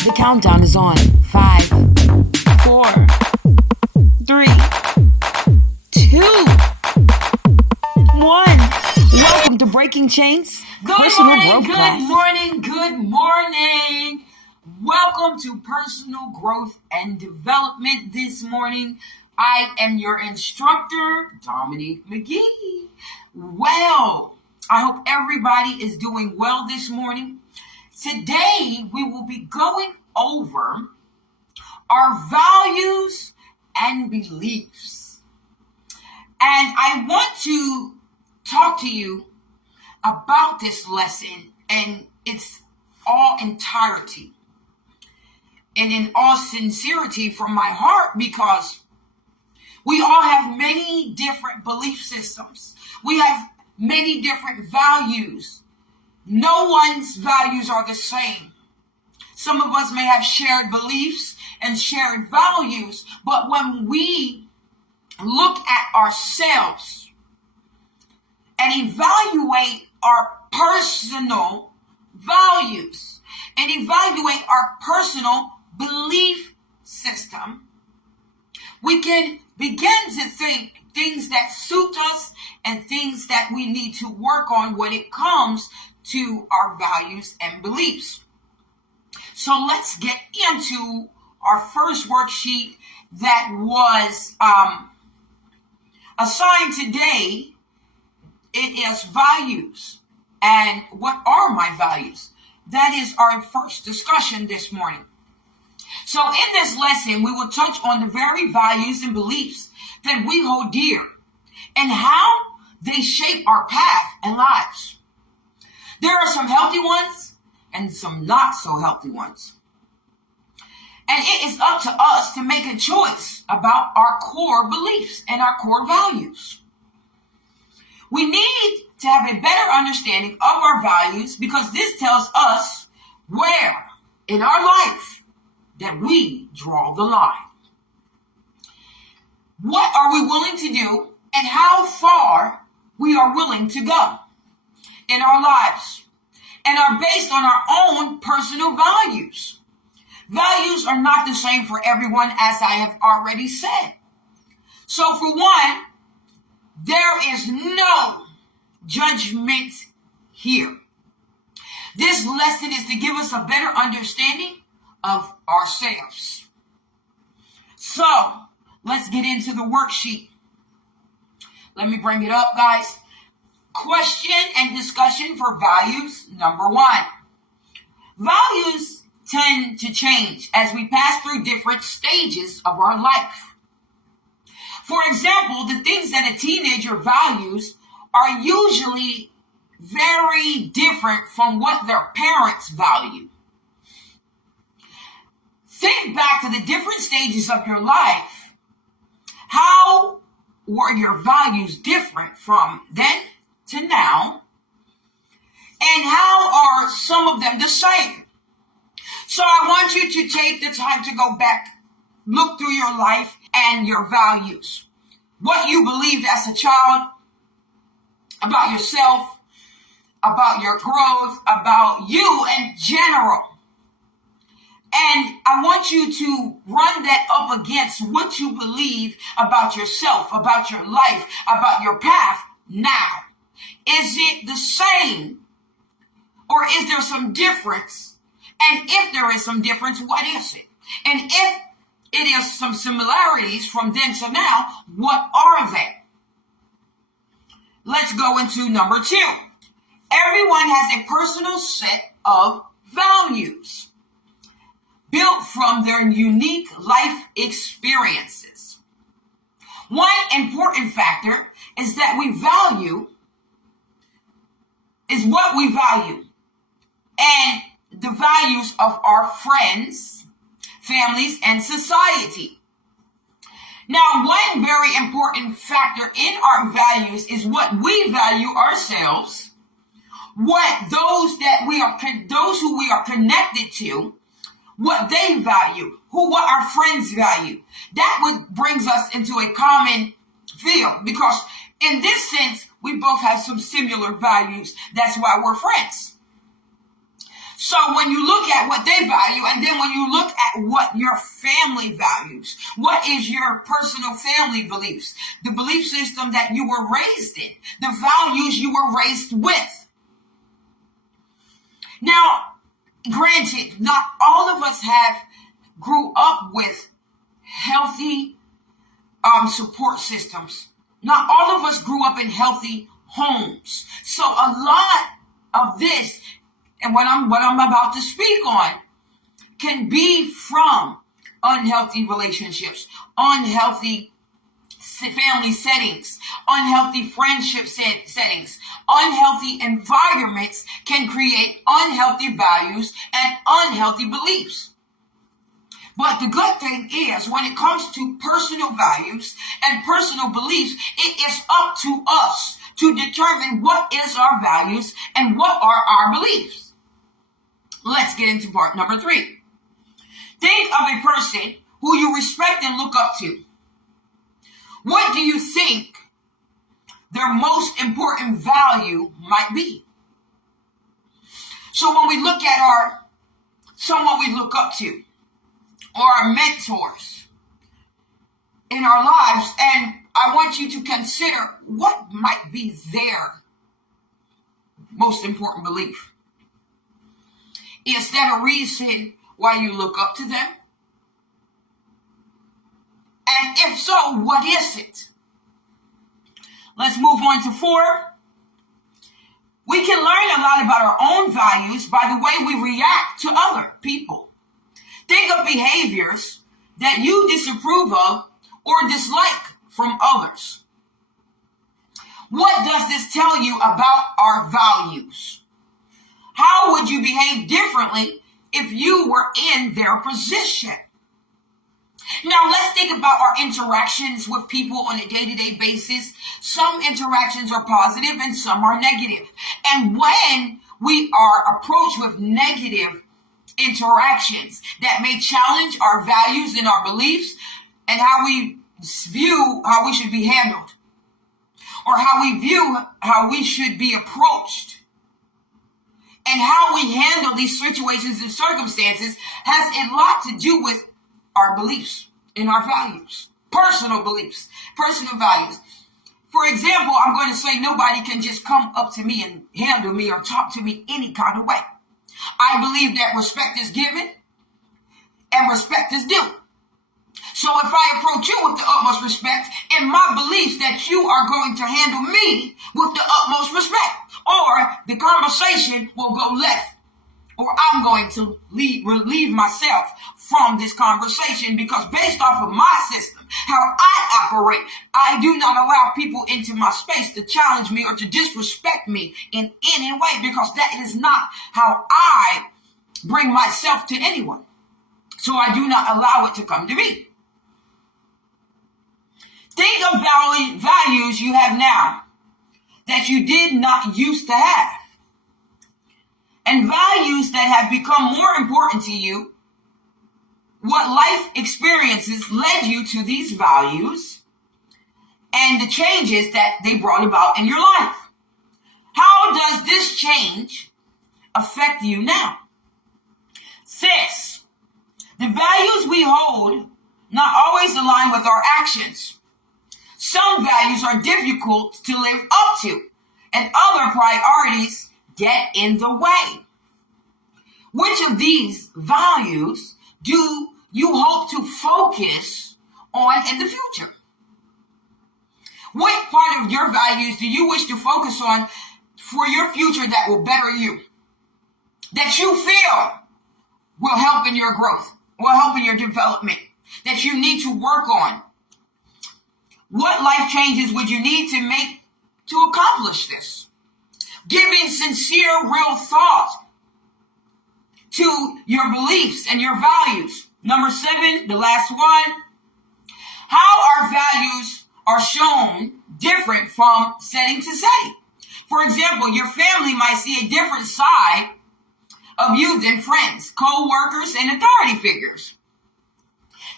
The countdown is on. 5, 4, 3, 2, 1. Welcome to Breaking Chains. Good morning. Welcome to Personal Growth and Development this morning. I am your instructor, Dominique McGee. Well, I hope everybody is doing well this morning. Today, we will be going over our values and beliefs. And I want to talk to you about this lesson and its all entirety and in all sincerity from my heart, because we all have many different belief systems. We have many different values. No one's values are the same. Some of us may have shared beliefs and shared values, but when we look at ourselves and evaluate our personal values and evaluate our personal belief system, we can begin to think things that suit us and things that we need to work on when it comes to our values and beliefs. So let's get into our first worksheet that was assigned today. It is values. And what are my values? That is our first discussion this morning. So in this lesson, we will touch on the very values and beliefs that we hold dear and how they shape our path and lives. There are some healthy ones and some not so healthy ones. And it is up to us to make a choice about our core beliefs and our core values. We need to have a better understanding of our values because this tells us where in our life that we draw the line. What are we willing to do and how far we are willing to go in our lives, and are based on our own personal values. Values are not the same for everyone, as I have already said. So for one, there is no judgment here. This lesson is to give us a better understanding of ourselves. So let's get into the worksheet. Let me bring it up, guys. Question and discussion for values. Number 1. Values tend to change as we pass through different stages of our life. For example, the things that a teenager values are usually very different from what their parents value. Think back to the different stages of your life. How were your values different from then to now? And how are some of them the same? So I want you to take the time to go back, look through your life and your values. What you believed as a child about yourself, about your growth, about you in general. And I want you to run that up against what you believe about yourself, about your life, about your path now. Is it the same, or is there some difference? And if there is some difference, what is it? And if it is some similarities from then to now, what are they? Let's go into number 2. Everyone has a personal set of values built from their unique life experiences. One important factor is that is what we value, and the values of our friends, families, and society. Now, one very important factor in our values is what we value ourselves, what those who we are connected to, what they value, what our friends value. That brings us into a common field, because in this sense, we both have some similar values. That's why we're friends. So when you look at what they value, and then when you what your family values. What is your personal family beliefs? The belief system that you were raised in. The values you were raised with. Now, granted, not all of us grew up with healthy support systems. Not all of us grew up in healthy homes. So a lot of this, and what I'm about to speak on, can be from unhealthy relationships, unhealthy family settings, unhealthy friendship settings. Unhealthy environments can create unhealthy values and unhealthy beliefs. But the good thing is, when it comes to personal values and personal beliefs, it is up to us to determine what is our values and what are our beliefs. Let's get into part number 3. Think of a person who you respect and look up to. What do you think their most important value might be? So when we look at someone we look up to, or our mentors in our lives, and I want you to consider what might be their most important belief. Is that a reason why you look up to them? And if so, what is it? Let's move on to 4. We can learn a lot about our own values by the way we react to other people. Think of behaviors that you disapprove of or dislike from others. What does this tell you about our values? How would you behave differently if you were in their position? Now, let's think about our interactions with people on a day-to-day basis. Some interactions are positive and some are negative. And when we are approached with negative interactions that may challenge our values and our beliefs and how we view how we should be handled, or how we view how we should be approached, and how we handle these situations and circumstances has a lot to do with our beliefs and our values, personal beliefs, personal values. For example, I'm going to say nobody can just come up to me and handle me or talk to me any kind of way. I believe that respect is given and respect is due. So if I approach you with the utmost respect, in my belief that you are going to handle me with the utmost respect, or the conversation will go left, or I'm going to relieve myself from this conversation, because based off of my system, how I operate, I do not allow people into my space to challenge me or to disrespect me in any way, because that is not how I bring myself to anyone. So I do not allow it to come to me. Think of values you have now that you did not used to have, and values that have become more important to you. What life experiences led you to these values and the changes that they brought about in your life? How does this change affect you now? 6, the values we hold not always align with our actions. Some values are difficult to live up to, and other priorities get in the way. Which of these values do you hope to focus on in the future? What part of your values do you wish to focus on for your future that will better you? That you feel will help in your growth, will help in your development, that you need to work on? What life changes would you need to make to accomplish this? Giving sincere, real thought to your beliefs and your values. Number 7, the last one. How our values are shown different from setting to setting. For example, your family might see a different side of you than friends, co-workers, and authority figures.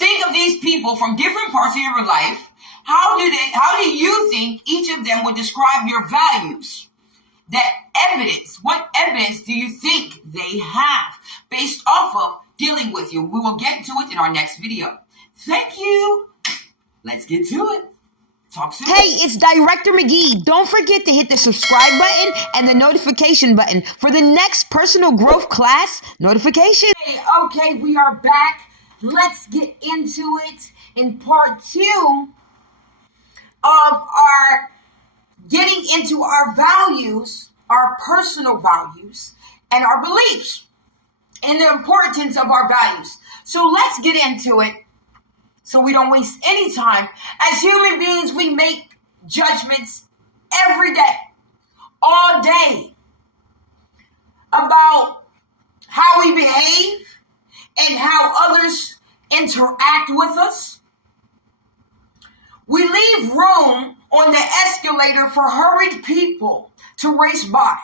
Think of these people from different parts of your life. How do you think each of them would describe your values? What evidence do you think they have based off of dealing with you. We will get to it in our next video. Thank you. Let's get to it. Talk soon. Hey, it's Director McGee. Don't forget to hit the subscribe button and the notification button for the next personal growth class notification. Okay, we are back. Let's get into it in part 2 of our getting into our values, our personal values, and our beliefs, and the importance of our values. So let's get into it so we don't waste any time. As human beings, we make judgments every day, all day, about how we behave and how others interact with us. We leave room on the escalator for hurried people to race by.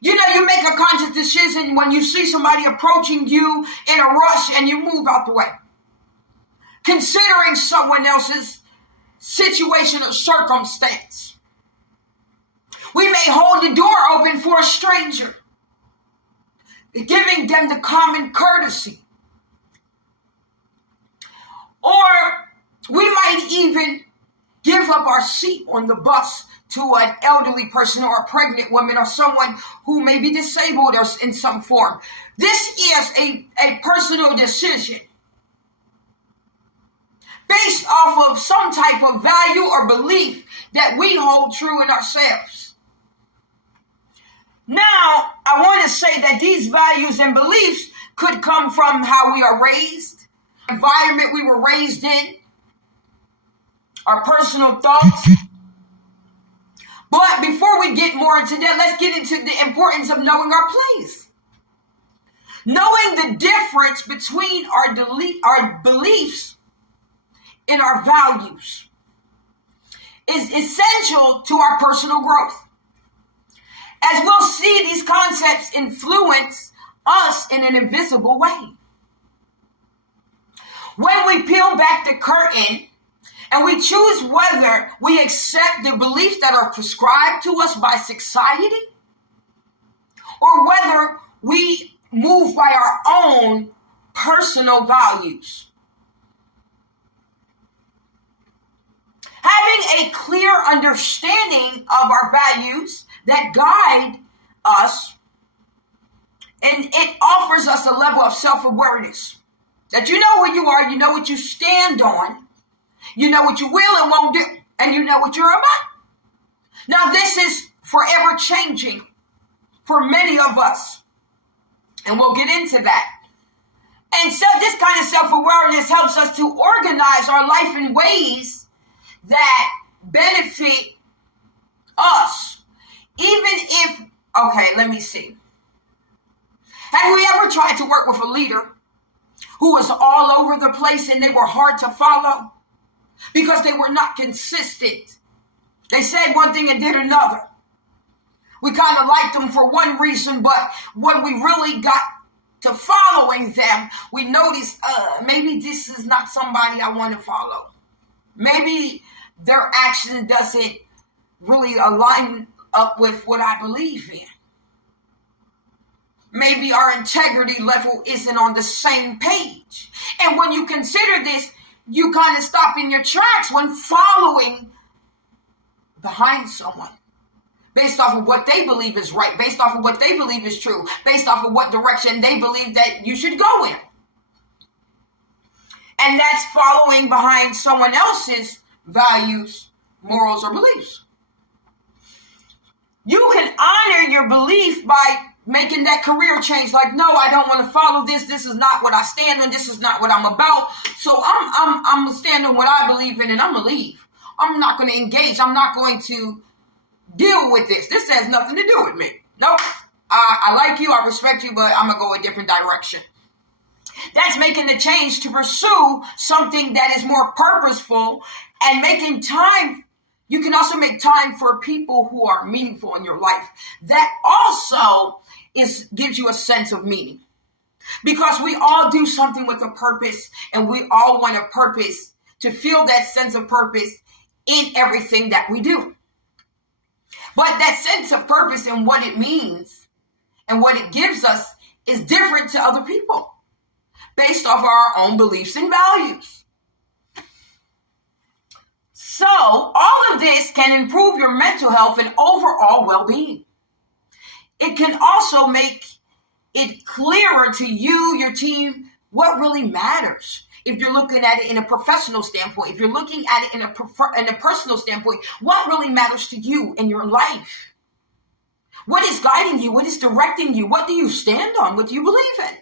You know, you make a conscious decision when you see somebody approaching you in a rush and you move out the way, considering someone else's situation or circumstance. We may hold the door open for a stranger, giving them the common courtesy. Or we might even give up our seat on the bus to an elderly person or a pregnant woman or someone who may be disabled or in some form. This is a personal decision based off of some type of value or belief that we hold true in ourselves. Now, I want to say that these values and beliefs could come from how we are raised, environment we were raised in, our personal thoughts. But before we get more into that, let's get into the importance of knowing our place. Knowing the difference between our beliefs and our values is essential to our personal growth. As we'll see, these concepts influence us in an invisible way. When we peel back the curtain and we choose whether we accept the beliefs that are prescribed to us by society or whether we move by our own personal values. Having a clear understanding of our values that guide us, and it offers us a level of self-awareness. That you know who you are, you know what you stand on, you know what you will and won't do, and you know what you're about. Now, this is forever changing for many of us, and we'll get into that. And so this kind of self-awareness helps us to organize our life in ways that benefit us. Even if, okay, let me see. Have we ever tried to work with a leader who was all over the place and they were hard to follow because they were not consistent? They said one thing and did another. We kind of liked them for one reason, but when we really got to following them, we noticed maybe this is not somebody I want to follow. Maybe their action doesn't really align up with what I believe in. Maybe our integrity level isn't on the same page. And when you consider this, you kind of stop in your tracks when following behind someone based off of what they believe is right, based off of what they believe is true, based off of what direction they believe that you should go in. And that's following behind someone else's values, morals, or beliefs. You can honor your belief by making that career change. Like, no, I don't want to follow this. This is not what I stand on. This is not what I'm about. So I'm going to stand on what I believe in, and I'm going to leave. I'm not going to engage. I'm not going to deal with this. This has nothing to do with me. Nope. I like you. I respect you, but I'm going to go a different direction. That's making the change to pursue something that is more purposeful and making time. You can also make time for people who are meaningful in your life. That also gives you a sense of meaning. Because we all do something with a purpose, and we all want a purpose to feel that sense of purpose in everything that we do. But that sense of purpose and what it means and what it gives us is different to other people. based off our own beliefs and values. So all of this can improve your mental health and overall well-being. It can also make it clearer to you, your team, what really matters. If you're looking at it in a professional standpoint, if you're looking at it in a personal standpoint, what really matters to you in your life? What is guiding you? What is directing you? What do you stand on? What do you believe in?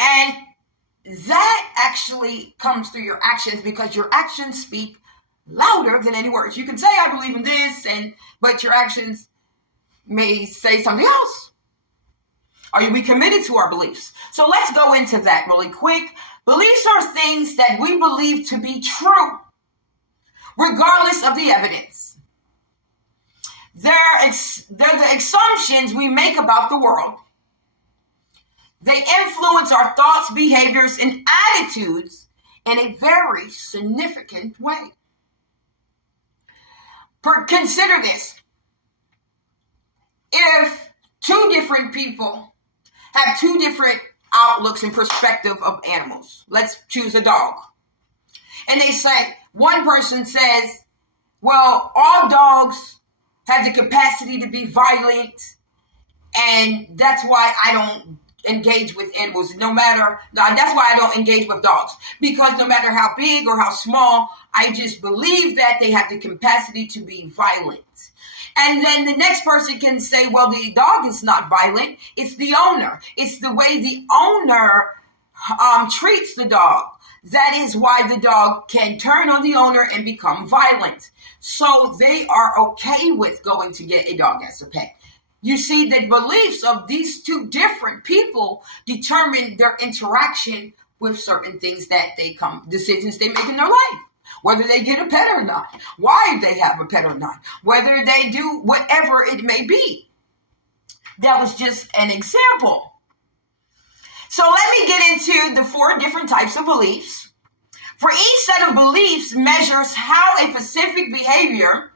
And that actually comes through your actions, because your actions speak louder than any words. You can say, I believe in this, but your actions may say something else. Are we committed to our beliefs? So let's go into that really quick. Beliefs are things that we believe to be true, regardless of the evidence. They're the assumptions we make about the world. They influence our thoughts, behaviors, and attitudes in a very significant way. Consider this. If two different people have two different outlooks and perspective of animals, let's choose a dog. And they say, one person says, well, all dogs have the capacity to be violent, and that's why I don't engage with animals. That's why I don't engage with dogs, because no matter how big or how small, I just believe that they have the capacity to be violent. And then the next person can say, well, the dog is not violent. It's the owner. It's the way the owner treats the dog. That is why the dog can turn on the owner and become violent. So they are okay with going to get a dog as a pet. You see, the beliefs of these two different people determine their interaction with certain things decisions they make in their life. Whether they get a pet or not, why they have a pet or not, whether they do whatever it may be. That was just an example. So let me get into the 4 different types of beliefs. For each set of beliefs measures how a specific behavior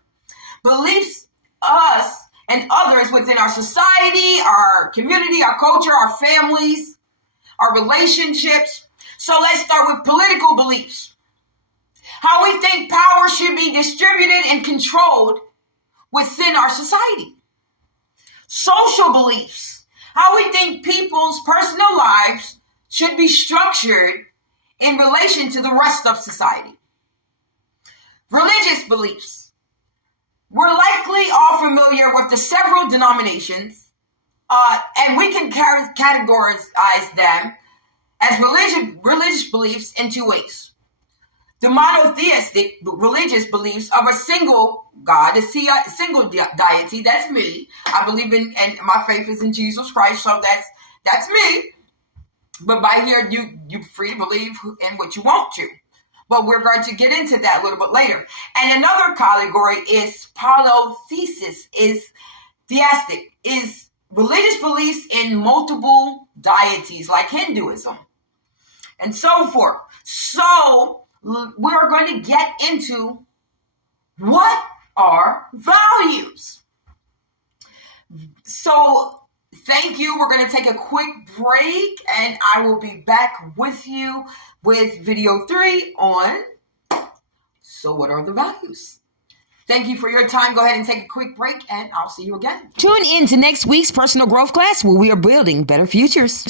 beliefs us and others within our society, our community, our culture, our families, our relationships. So let's start with political beliefs. How we think power should be distributed and controlled within our society. Social beliefs. How we think people's personal lives should be structured in relation to the rest of society. Religious beliefs. We're likely all familiar with the several denominations, and we can categorize them as religious beliefs in 2 ways. The monotheistic religious beliefs of a single God, a single deity. That's me. I believe in, and my faith is in Jesus Christ, so that's me. But by here, you're free to believe in what you want to. But we're going to get into that a little bit later. And another category is polytheistic, is theistic, is religious beliefs in multiple deities, like Hinduism, and so forth. So we're going to get into what are values. So thank you. We're going to take a quick break, and I will be back with you with video 3 on so what are the values. Thank you for your time. Go ahead and take a quick break, and I'll see you again. Tune in to next week's personal growth class where we are building better futures.